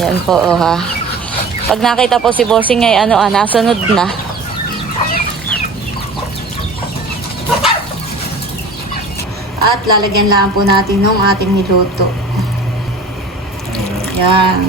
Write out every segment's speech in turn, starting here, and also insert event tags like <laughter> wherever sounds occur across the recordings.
Yan po, oh ha. Pag nakita po si Bossing ay ano, ah, nasunod na. At lalagyan lang po natin ng ating niluto. Yan.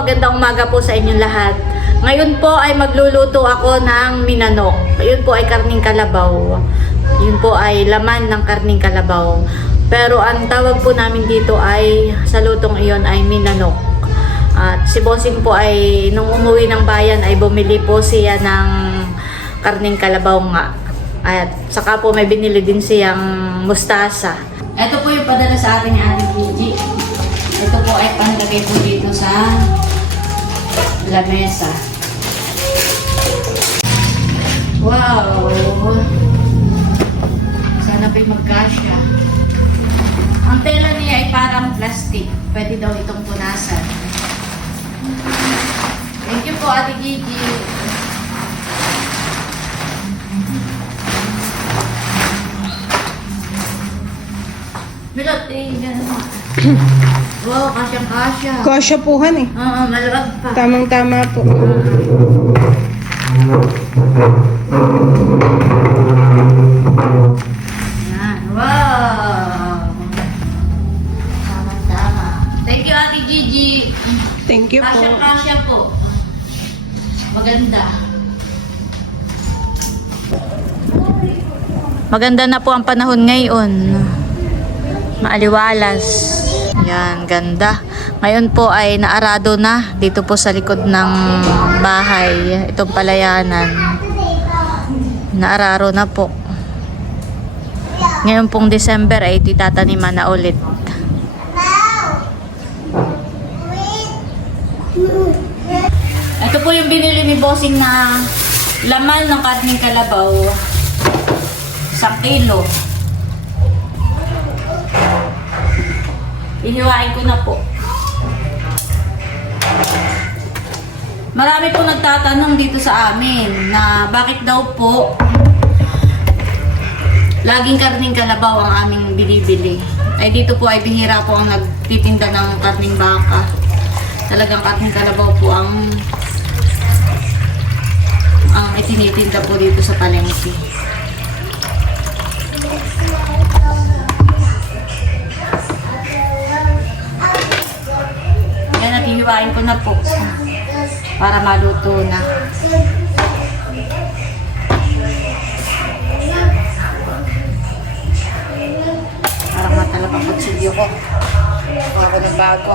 Magandang umaga po sa inyong lahat. Ngayon po ay magluluto ako ng minanok. Yun po ay karning kalabaw. Yun po ay laman ng karning kalabaw. Pero ang tawag po namin dito ay sa lutong iyon ay minanok. At si Bossing po ay nung umuwi ng bayan ay bumili po siya ng karning kalabaw nga. At saka po may binili din siyang mustasa. Ito po yung padala sa akin ni Ate Gigi. Ito po ay panlagay po dito sa lamesa. Wow! Sana po'y magkasya. Ang tela niya ay parang plastic. Pwede daw itong punasan. Thank you po, Ate Gigi. Milot, eh, ganun. Wow, kasyang-kasya. Kasyapuhan eh. Oo, maluwag pa. Tamang-tama po. Yan. Wow! Tama-tama. Thank you, Ate Gigi. Thank you po. Kasya-kasya po. Maganda. Maganda na po ang panahon ngayon. Maaliwalas. Yan, ganda. Ngayon po ay naarado na dito po sa likod ng bahay. Itong palayanan. Naararo na po. Ngayon pong December ay titataniman na ulit. Ito po yung binili ni Bossing na laman ng karning kalabaw. Isang kilo. Ihiwain ko na po. Marami po nagtatanong dito sa amin na bakit daw po laging karning kalabaw ang aming binibili. Ay dito po ay bihira po ang nagtitinda ng karning baka. Talagang karning kalabaw po ang ang itinitinda po dito sa palengke. Hihiwain ko na po para maluto na. Parang matalap ang kutsilyo ko. Ako ng bago.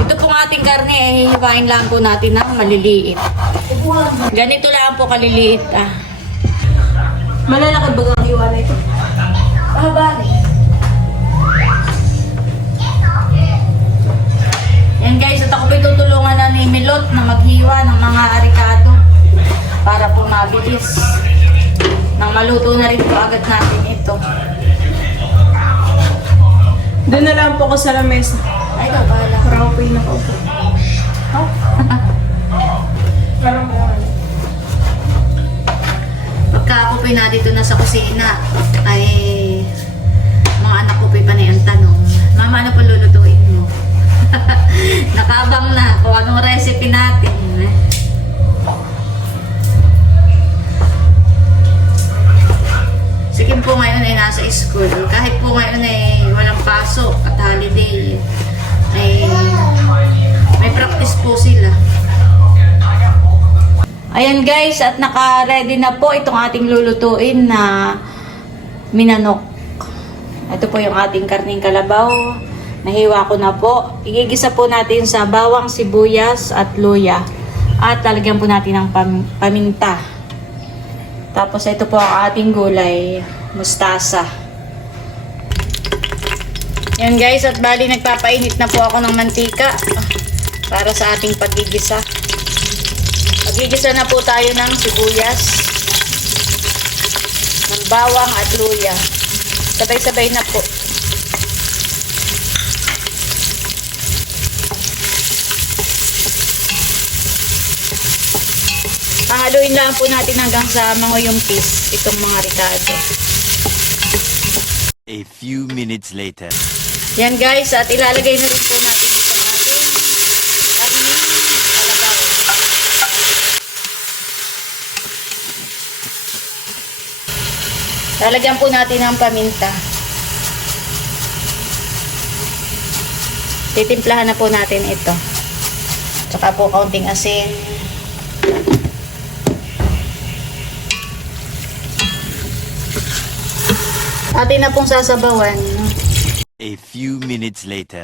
Ito pong ating karne, eh, hihiwain lang po natin ng maliliit. Ganito lang po kaliliit ah. Malalakad ba ang iwan na ito? Ah, bali. Yan guys, at ako po'y tutulungan na ni Milot na maghiwa ng mga arikado para po mabilis. Nang maluto na rin po agad natin ito. Doon na lang po ako sa lamesa. Ay, ito, bahala. Para ako po yung nakaupo. <laughs> Parang yan. Pagka ako po'y nandito na sa kusina, ay mga anak ko po'y panay ang tanong, Mama, ano pa lulutuin? <laughs> Nakabang na kung anong recipe natin. Sige po ngayon ay nasa school. Kahit po ngayon ay walang pasok at holiday, ay may practice po sila. Ayan guys, at naka-ready na po itong ating lulutuin na minanok. Ito po yung ating karning kalabaw. Nahiwa ko na po. Igigisa po natin sa bawang, sibuyas at luya. At lalagyan po natin ng pam- paminta. Tapos ito po ang ating gulay, mustasa. Yan guys, at bali nagpapainit na po ako ng mantika para sa ating pagigisa. Magigisa na po tayo ng sibuyas, ng bawang at luya. Sabay-sabay na po. Haluin lang po natin hanggang sa mango yung piece, itong mga ricado. A few minutes later. Yan guys, at ilalagay na rin po natin itong ating karning kalabaw. Lalagyan po natin ng paminta. Titimplahan na po natin ito. Tsaka po kaunting asin. Atin na pong sasabawan. A few minutes later.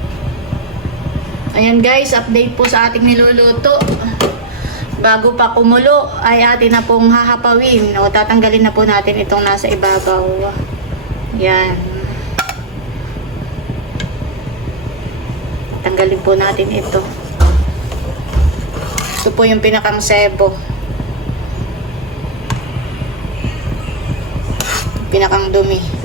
Ayan guys, update po sa ating niluluto. Bago pa kumulo, ay atin na pong hahapawin o tatanggalin na po natin itong nasa ibabaw. Yan. Tanggalin po natin ito. Ito po yung pinakang sebo. Pinakang dumi.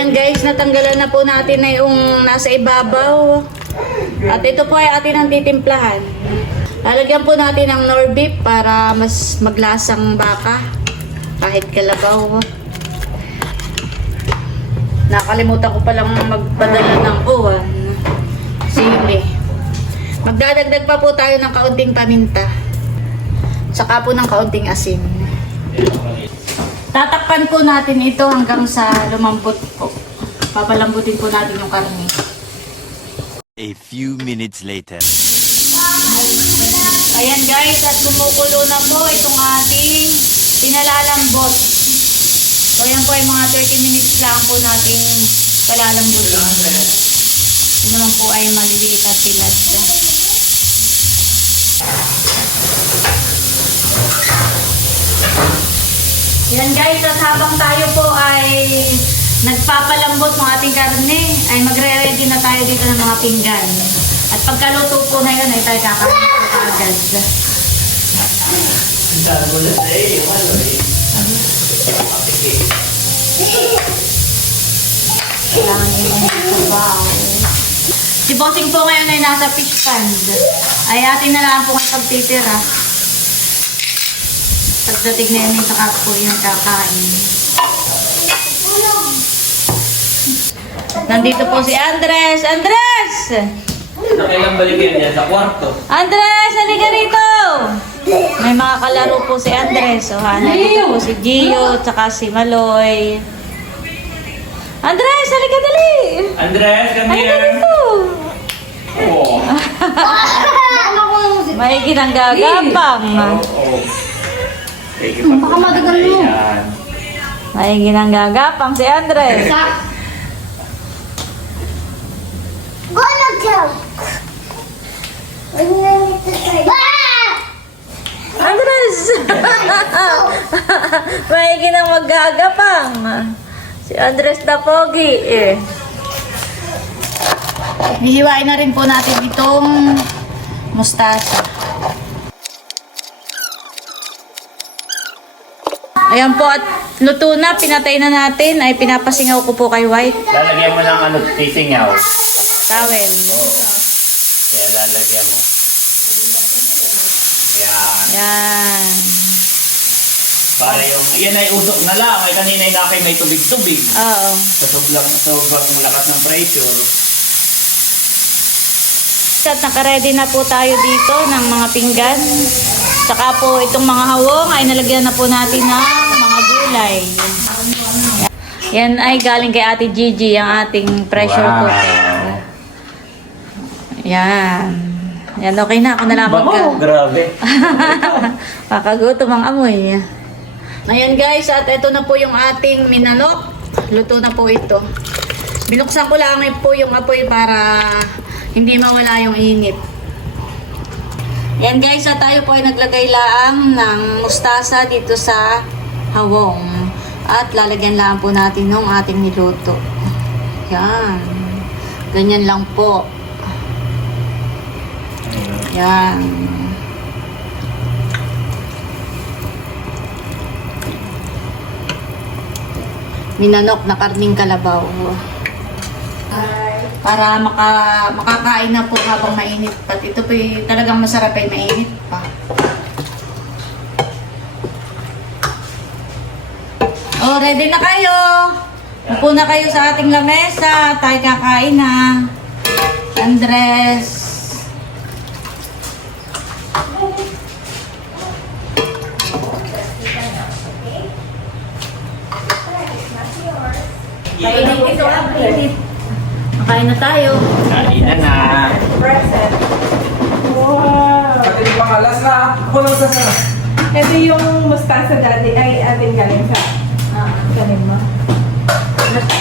Ayan guys, natanggalan na po natin na yung nasa ibabaw. At ito po ay atin ang titimplahan. Lalagyan po natin ng nor para mas maglasang baka. Kahit kalabaw. Nakalimutan ko palang magpadala ng uwan. Sili. Magdadagdag pa po tayo ng kaunting paminta. Saka po ng kaunting asin. Tatakpan po natin ito hanggang sa lumambot po. Papalambutin po natin yung karne. A few minutes later. Ayan guys, at kumukulo na po itong ating pinalalambot. So yan po ay mga 30 minutes lang po nating palalambutin. Ito naman po ay maliliit at pilat. Yan guys, at habang tayo po ay nagpapalambot ng ating karne, ay magre-ready na tayo dito ng mga pinggan. At pagkaluto po na yun, ay tayo kakain po agad. Kailangan nyo yung sabaw. Si Bossing po ngayon ay nasa fish pond. Ay atin na lang po kayo pagtitira. Pagdating na yun, saka po yung kakain. Nandito po si Andres! Andres! Nakailang balikin niya sa kwarto. Andres, halika rito! May mga kalaro po si Andres. O, ha, nandito po si Gio, tsaka si Maloy. Andres, halika dali! Andres, come Halika here. dito! Oh. May ginanggagapang. Oh. Sige, Baka madagal mo. May ginanggagapang si Andres. Andres! <laughs> May ginang maggagapang. Si Andres na pogi eh. Hihiwain na rin po natin itong mustasa. Ayan po at luto na, pinatay na natin, ay pinapasingaw ko po kay White. Lalagyan mo ng ano, tisingaw. Towel. Oo. Kaya lalagyan mo. Yan. Yan. Para yung, yan ay usok na lang. Ay kanina yung nakay may tubig-tubig. Oo. Sa sobrang, sobrang lakas ng pressure. At nakaredy na po tayo dito ng mga pinggan. Saka po itong mga hawong ay nalagyan na po natin ng mga gulay. Yan ay galing kay Ate Gigi, ang ating pressure Wow. cooker. Yan. Yan, okay na. Ako na lang mag- Bango, grabe. <laughs> Kakagutom ang amoy. Ayan guys, at ito na po yung ating minanok. Luto na po ito. Binuksan ko lang po yung apoy para hindi mawala yung init. Yan guys, at tayo po ay naglagay laang ng mustasa dito sa hawong. At lalagyan lang po natin ng ating niluto. Yan. Ganyan lang po. Yan. Minanok na karning kalabaw. Para maka, makakain na po habang mainit. At ito po talagang masarap ay mainit pa. Oh, ready na kayo. Upo na kayo sa ating lamesa. Tayo kakain na. Andres. Kainin ito ang. Makain na tayo. Kain na na. Present. Wow! Pati yung pangalas na, ako lang sasara. Ito yung mustasa dati ay atin galing sa kanin mo.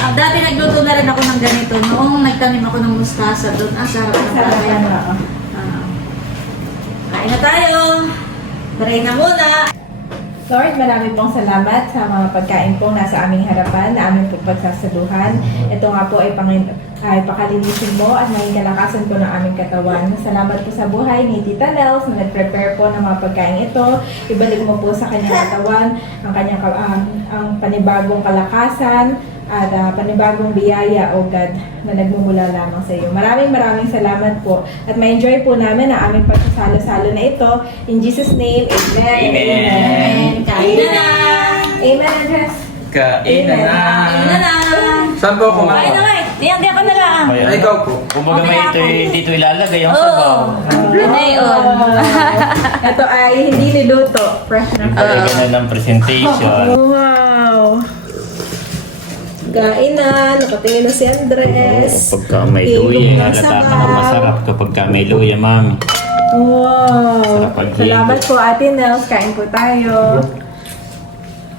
Ah, dati nagluto na rin ako ng ganito. Noong nagtanim ako ng mustasa doon. Ah, sarap na Sarap oo. Ah. Kain na tayo. Baray na muna. Lord, marami pong salamat sa mga pagkain pong nasa aming harapan na aming pong pagsasaluhan. Ito nga po ay, pangin, ay pakalinisin mo at maging kalakasan po ng aming katawan. Salamat po sa buhay ni Tita Nels na nag-prepare po ng mga pagkain ito. Ibalik mo po sa kanyang katawan ang kanyang ka- ang, ang panibagong kalakasan at ah, panibagong biyaya, O God, na nagmumula lamang sa iyo. Maraming maraming salamat po at ma-enjoy po namin ang aming pagsasalo-salo na ito. In Jesus' name, Amen. Amen. Kain na na. Amen, Andres. Kain na na. Kain na na. Saan po ako Kain na nga eh. Diyan, diyan ka na lang. Ay, ikaw po. Kumbaga may ito, dito ilalagay yung Oo. sabaw. Ano yun? <laughs> Ito ay hindi niluto. Fresh na Kaya ganun ang presentation. <laughs> Wow! Kain na, nakatingin na si Andres. Pagka may luya, ng halata ka sabaw. na masarap kapag ka may luya, mami. Wow! Sarap ang Salamat po Ate Nels, kain po tayo.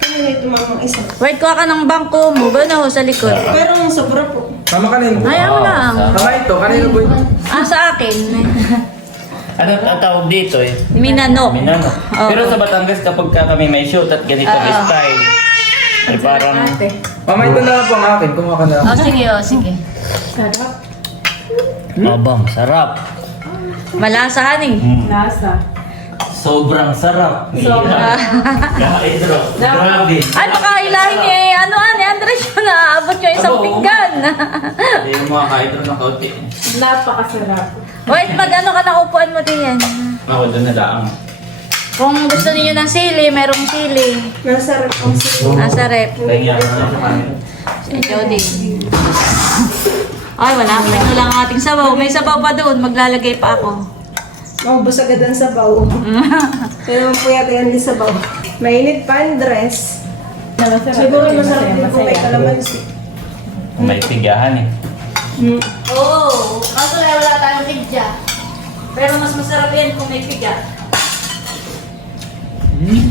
Ano ito mamang isa? Wait, kuha ka ng bangko mo. Ba na ho sa likod? Pero ang sobra po. Mama kanino po? Ayaw Oo, lang. sa- Mama ito, kanino po ito? Ah, sa akin. Ano ang tawag dito eh? Minanok. Minano. Oo. Pero sa Batangas kapag ka kami may shoot at ganito Oo. style, ay parang. Mama ito na lang po ang akin, kumuha ka na. Oh, sige, oh, sige. Sarap. mabang sarap. Malasahan eh. Mm. Lasa. Sobrang sarap. Sobra. <laughs> Kahidro. Grabe. Ay, baka hilahin eh. Ano, ani, Andres yun na. Yung isang Abo. pinggan. <laughs> Hindi yung mga kahidro na kaunti. Napakasarap. Wait, mag-ano ka na upuan mo din yan. Ako doon na daang. Kung gusto niyo ng sili, merong sili. Masarap ang sili. Nasa rep. Ikaw din. Ay, wala. Ito lang ang ating sabaw. May sabaw pa doon. Maglalagay pa ako. Maubos agad ang sabaw. <laughs> Kaya naman po yata yan din sabaw. Mainit pa ang dress. Siguro masarap din po may kalamansi. May pigahan eh. Oo. Kaso lang wala tayong pigya. Pero mas masarap yan kung may pigya.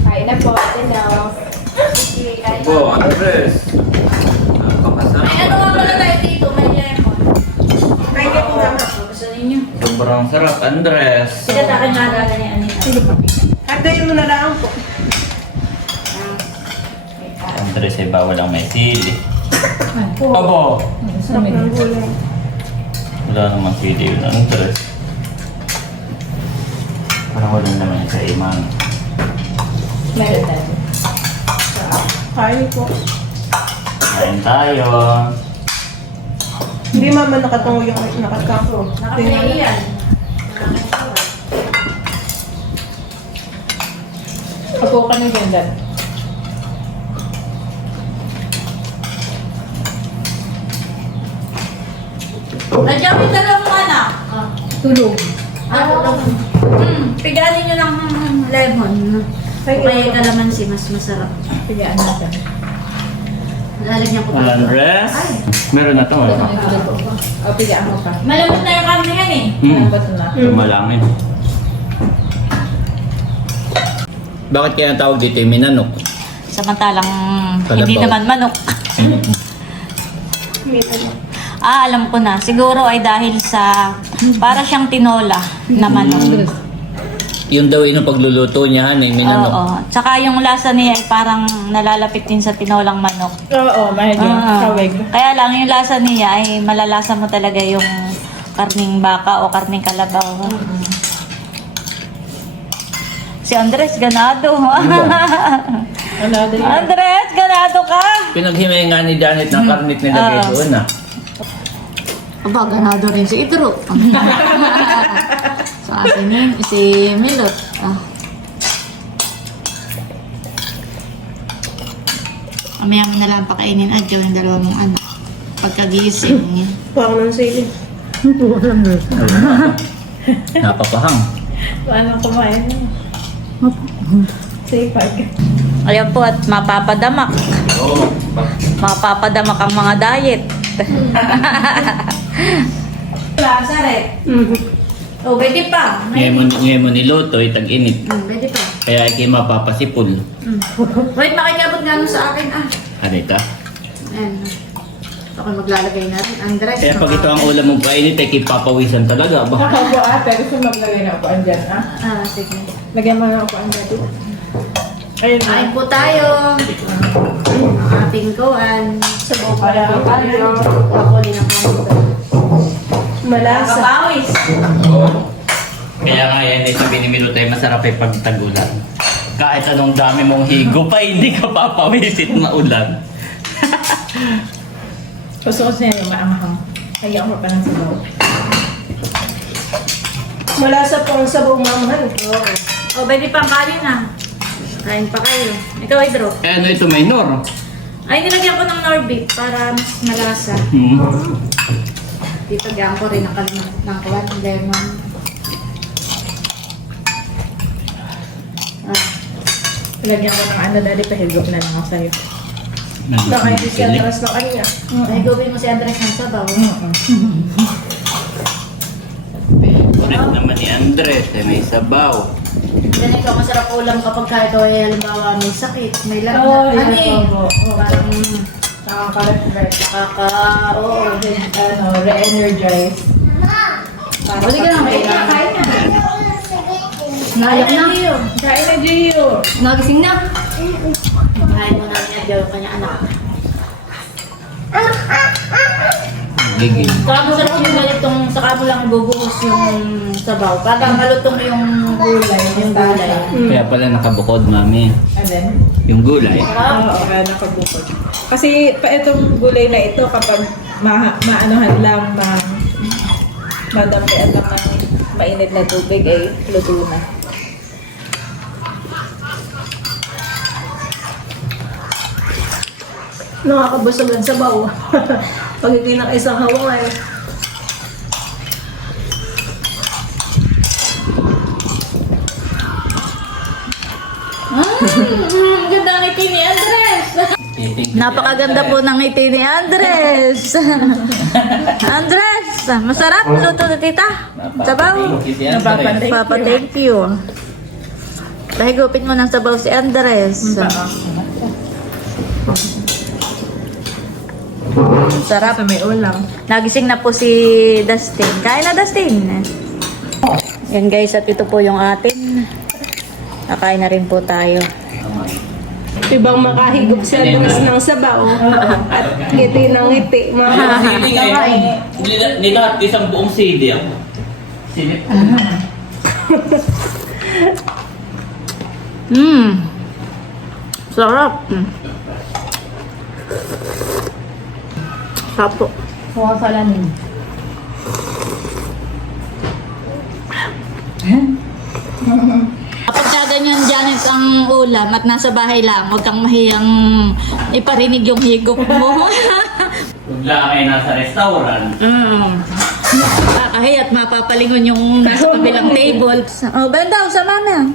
Kain na po, Nels. Sige, kahit Po, Andres. Napakasarap. May ano nga pala tayo dito, may lemon. Kain ka po mama. Kung gusto ninyo. Sobrang sarap, Andres. Sige, takin nga gala ni Anita. Antayin mo na lang po. Andres ay bawal ang may sili. Abo! Sarap ng gulay. Wala namang sili yun, Andres. Parang wala naman sa imang. Meron tayo. Kain po. Kain tayo. Hindi mama nakatungo yung nakatako. Nakapili yan. Ako ka ng ganda. Nandiyan yung dalawang anak. Tulog. Ah, hmm, piganin nyo ng lemon. Ay, Kaya kalamansi, mas masarap. Pigaan natin. Lalagyan ko Wala, pa. Andres? Meron na to, wala pa. O, pigaan mo pa. Malamot na yung karne yan eh. Hmm. Lambot na. Tumalangin. Bakit kaya tawag dito yung minanok? Samantalang Kalabaw. hindi naman manok. <laughs> ah, alam ko na. Siguro ay dahil sa para siyang tinola na manok. Yung daw yung pagluluto niya, han, eh, minanok. Oo. Tsaka yung lasa niya ay parang nalalapit din sa tinolang manok. Oo, medyo Ah. kawig. Kaya lang yung lasa niya ay malalasa mo talaga yung karning baka o karning kalabaw. Si Andres ganado. Ano. Andres, ganado ka? Pinaghimay nga ni Janet ng karnit nilagay Ah. doon ah. Aba, ganado rin si Idro. <laughs> Sa atin yun, si Milot. Ah. Mamaya mo na lang pakainin at yung dalawa mong anak. Pagkagising. Parang ng sili. <laughs> Napapahang. Paano kumain? Say pag. Ayan po at mapapadamak. Oo. Mapapadamak ang mga diet. <laughs> Plaza rin. Oh, pwede pa. Ngayon mo, ngayon mo niluto, tag-init. Hmm, pwede pa. Kaya ay kayo mapapasipul. Wait, makikabot nga nun sa akin ah. Ano ito? Ayan. Ako maglalagay na rin. Andres. Kaya pag ito ang ulam mong kainit, ay kipapawisan talaga. Ba? <laughs> Nakabo ate, gusto maglagay ng upuan dyan, ah. Ah, sige. Lagyan mo ng upuan dyan. Ayun na. Kain po tayo. Ang ating kuwan. Sabaw pala ang tayo. Pakuli ng kamito. Malasa. Kapawis. Kaya nga yan, ay sabi ni Milo tayo masarap ay pagtagulan. Kahit anong dami mong higo pa, hindi ka papawisit na ulan. <laughs> Gusto ko siya yung maanghang. Hayaan mo pa ng sabaw. Malasa po ang sabaw mamahal. O, pwede pang kanin na. Kain pa kayo. Ikaw, Idro. Eh ano ito, minor? Ay, nilagyan ko ng Norbit para mas malasa. Hmm. Dito gaan ko rin ang kalim ng kuwan, lemon. Ah, Lagyan ko ng ano, dali pahigop na lang ako sa'yo. Baka hindi siya atras ng kanina. dahil gawin mo si Andres ng sabaw. Ulit <laughs> naman ni Andres, eh, may sabaw. Yan ikaw, masarap ulam kapag ka ito ay halimbawa may sakit, may lagnat. Oo, ano eh? Parang Nakaka-refresh. kaka, oo. Ano, re-energize. O, di ka lang kailangan. Kain na. Nayak na. Kain na, Gio. Nagising na. Kain mo namin yan, gawin kanya anak. Gigil. Saka masarap yung ganitong, saka mo lang bubuhos yung sabaw. Para malutong yung gulay, yung gulay. Kaya pala nakabukod, mami. And then, Yung gulay. Oo, kaya nakabukod. Kasi pa itong gulay na ito kapag ma maanohan lang, ma madampian lang ng mainit na tubig ay luto na. Nakakabusog ang sabaw. <laughs> Pag hindi na isang hawang Napakaganda po ng ngiti ni Andres. <laughs> Andres, masarap luto na tita. Sabaw. Papa, thank you. Dahigupin mo ng sabaw si Andres. Sarap. Sa may ulam. Nagising na po si Dustin. Kain na, Dustin. Yan guys, at ito po yung atin. Nakain na rin po tayo. Ibang makahigop sa Andres ng sabaw. <laughs> At ngiti ng ngiti. Ngayon. Nila- Nilahat isang buong sili ah. Sili. Mmm. <laughs> Sarap. Mm. Sarap po. Huwag sa lamin. Kapag <laughs> ka Janet, ang ulam at nasa bahay lang, huwag kang mahiyang iparinig yung higop mo. <laughs> Huwag lang kayo nasa restaurant. mm. Kakahiya at mapapalingon yung nasa kabilang <laughs> table. Oh, bendaw, sa mami.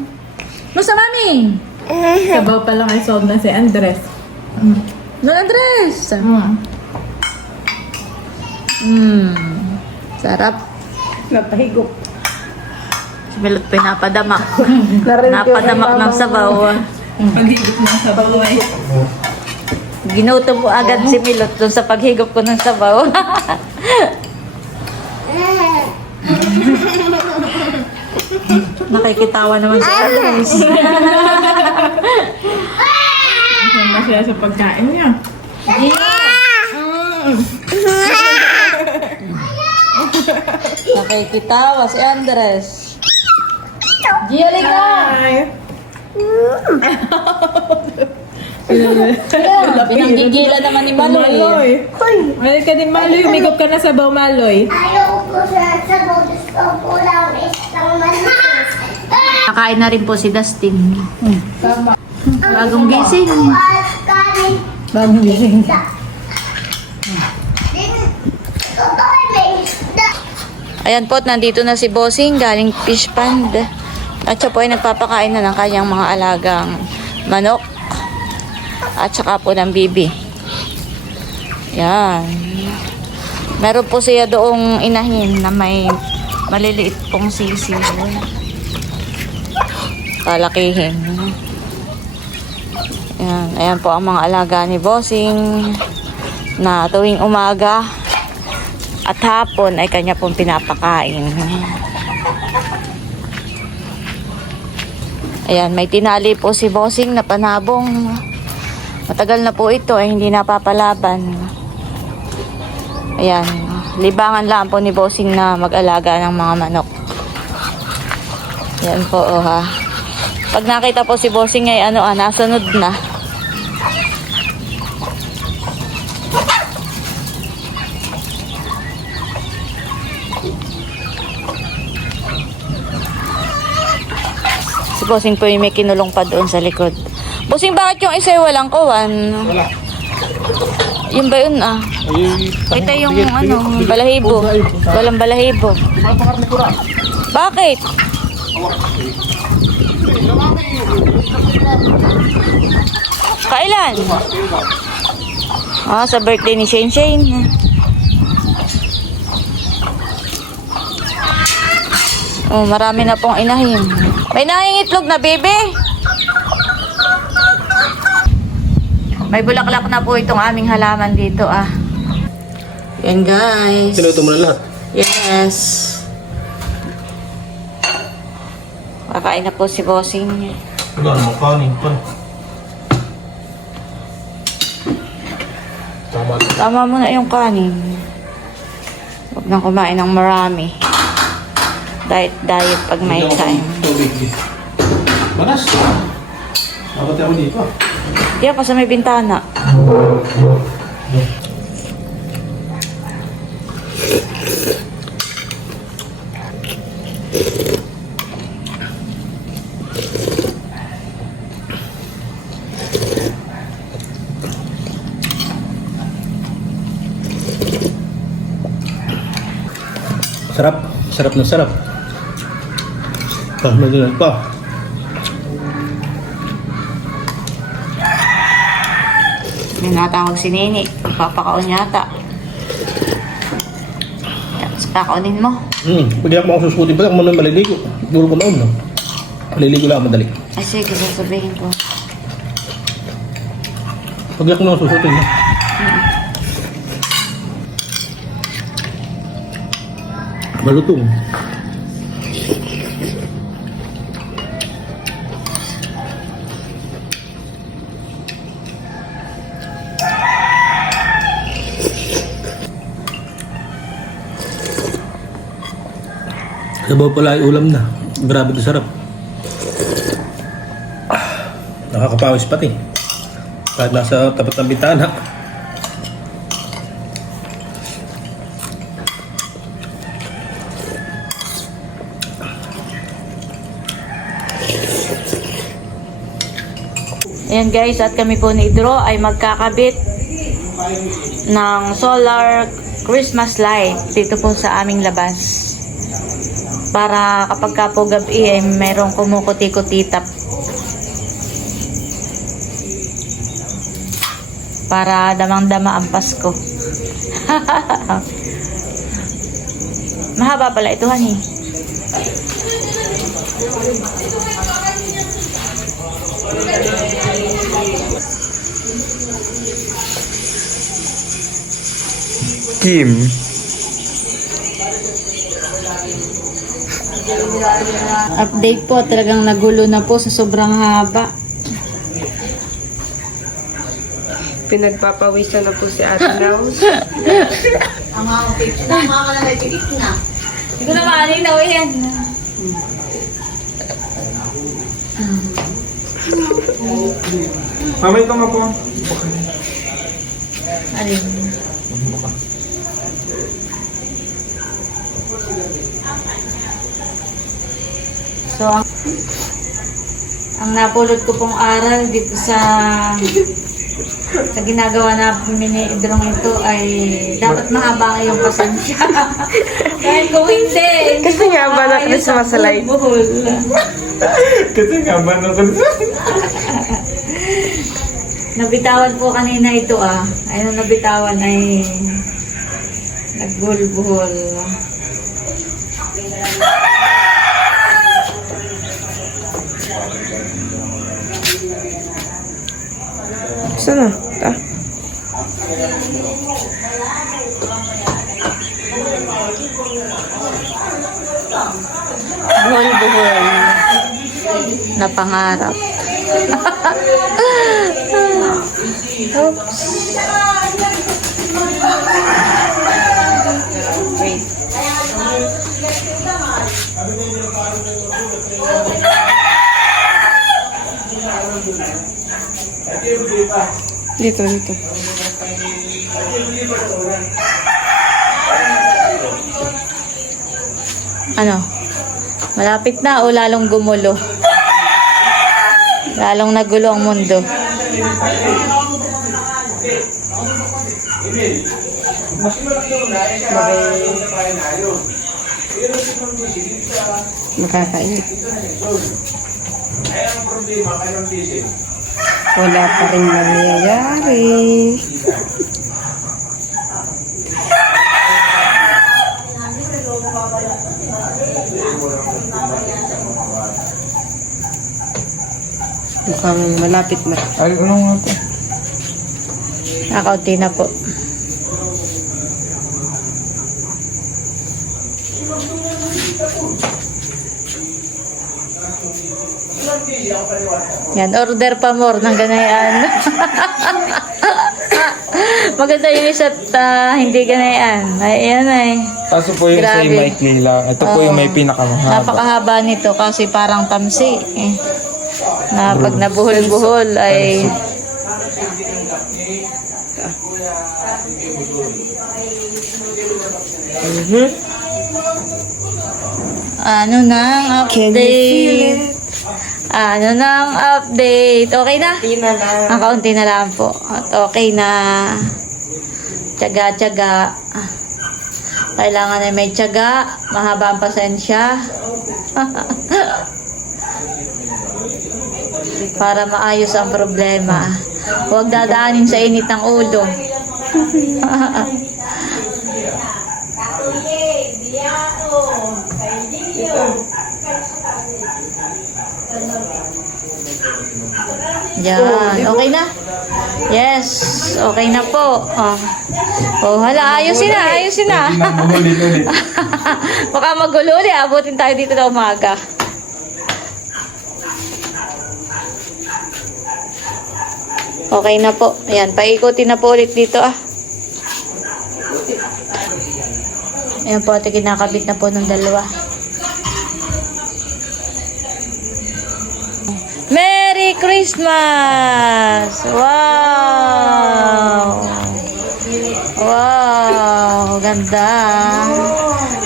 No, sa mami. <laughs> Sabaw pa lang ay solve na si Andres. No, Andres. Mm. Mmm. Sarap. napahigop. Si Milot pinapadamak. Napadamak ng sabaw. Paghigop ng sabaw ay. Ginuto mo agad si Milot doon sa paghigop ko ng sabaw. <laughs> Nakikitawa naman si Andres. Masaya na siya sa pagkain niya. Nakikitawa si Andres. Gio, ka! Hi! <laughs> Pinanggigilan naman ni Maloy. Maloy. Maloy ka din, Maloy. Umigop ka na sa baw, Maloy. Ayaw ko sa sa bonus ko lang isang maliit. <laughs> Nakain na rin po si Dustin. Bagong gising. At kanin. Bagong gising. May isda. Ayan po, nandito na si Bossing galing fish pond. At siya po ay nagpapakain na ng kanyang mga alagang manok. At saka po ng bibi. Yan. Meron po siya doong inahin na may maliliit pong sisiw. Palakihin. Yan. Ayan po ang mga alaga ni Bossing na tuwing umaga at hapon ay kanya pong pinapakain. Ayan, may tinali po si Bossing na panabong. Matagal na po ito ay hindi napapalaban. Ayan, libangan lang po ni Bossing na mag-alaga ng mga manok. Ayan po, oh ha. Pag nakita po si Bossing ay ano ah, nasunod na. Si Bossing po yung may kinulong pa doon sa likod. Bossing, bakit yung isa ay walang kuwan? Wala. Yun ba yun ah? Kita yung ano, balahibo. Walang balahibo. Bakit? Kailan? Ah, sa birthday ni Shane Shane. Oh, marami na pong inahin. May nangingitlog na, bebe. May bulaklak na po itong aming halaman dito, ah. Yan, guys. Sinuto mo na lahat. Yes. Kakain na po si Bossing. Wala namang kanin pa. Tama. Tama mo na yung kanin. Huwag nang kumain ng marami. Diet, diet pag may time. Tubig. Manas. Dapat ako dito. Di pa sa may bintana. Sarap. Sarap na sarap. Ah, may pa. May natawag si Nini. Papakaon yata. Kakaunin mo. Hmm. Pag ako ako susukutin pa lang, ako muna maliligo. Duro ko noon, no? Maliligo lang ako madali. Ay, sige, sasabihin ko. Pag ako na susutin, no? Malutong. Sabaw pala ay ulam na. Grabe ko sarap. Ah, Nakakapawis pati. Kahit nasa tapat ng bintana. Ayan guys, at kami po ni Idro ay magkakabit ng solar Christmas light dito po sa aming labas. Para kapag ka po gabi ay merong kumukuti-kutitap. Para damang-dama ang Pasko. <laughs> Mahaba pala ito, honey. Kim. Update po, talagang nagulo na po sa sobrang haba. Pinagpapawisan na po si Ate Naus. Ang mga tips na, mga kalalagigit na. Hindi ko na maalinaw yan. Mamay ko nga po. Alin? So, ang, ang napulot ko pong aral dito sa sa ginagawa namin ni Idrong ito ay dapat mahaba ang iyong pasensya. <laughs> Dahil kung hindi, Kasi nga ba na Christmas light? Buhol. Kasi nga ba nung Nabitawan po kanina ito ah. Ayun nabitawan ay nagbuhol-buhol. Sana? Ta. Buhol-buhol. Na pangarap. <laughs> Oops. Dito, dito. Ano? Malapit na o lalong gumulo? Lalong nagulo ang mundo. Makakainit. Wala pa rin nangyayari. Mukhang malapit na. Ay, ano nga po? Nakaunti na po. Yan, order pa more ng ganayan. <laughs> Maganda yun isa ah, hindi ganayan. Ay, yan ay. Kaso po yung sa Grabe. maikli lang. Ito po yung may pinakamahaba. Napakahaba nito kasi parang tamsi. Eh. Na pag nabuhol-buhol ay... Ano nang update? Ano nang update? Okay na? Hindi na lang. Ang kaunti na lang po. At okay na. Tiyaga-tiyaga. Kailangan ay may tiyaga. Mahaba ang pasensya. <laughs> Para maayos ang problema. Huwag dadaanin sa init ng ulo. <laughs> <laughs> Yan. Okay na? Yes. Okay na po. Oh, oh hala. Ayusin na. Ayusin na. <laughs> Baka magulo ulit. Abutin tayo dito na umaga. Okay na po. Ayan. Paikutin na po ulit dito ah. Ayan po. Ate kinakabit na po ng dalawa. Merry Christmas! Wow! Wow! Ganda!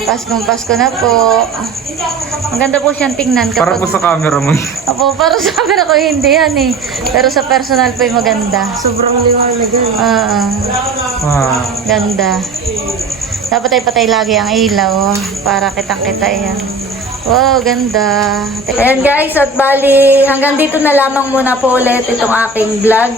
Paskong Pasko na po. Ang ganda po siyang tingnan Para kapag... po sa camera mo. Apo, para sa camera ko hindi yan eh. Pero sa personal po yung maganda. Sobrang liwanag yan. Oo. Ah. Ganda. Dapat ay patay lagi ang ilaw oh, para kitang-kita yan. Wow, ganda. Ayan guys, at bali, hanggang dito na lamang muna po ulit itong aking vlog.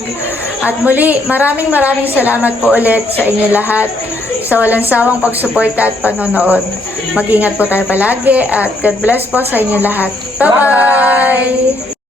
At muli, maraming maraming salamat po ulit sa inyo lahat sa walang sawang pagsuporta at panonood. Mag-ingat po tayo palagi at God bless po sa inyo lahat. Bye-bye!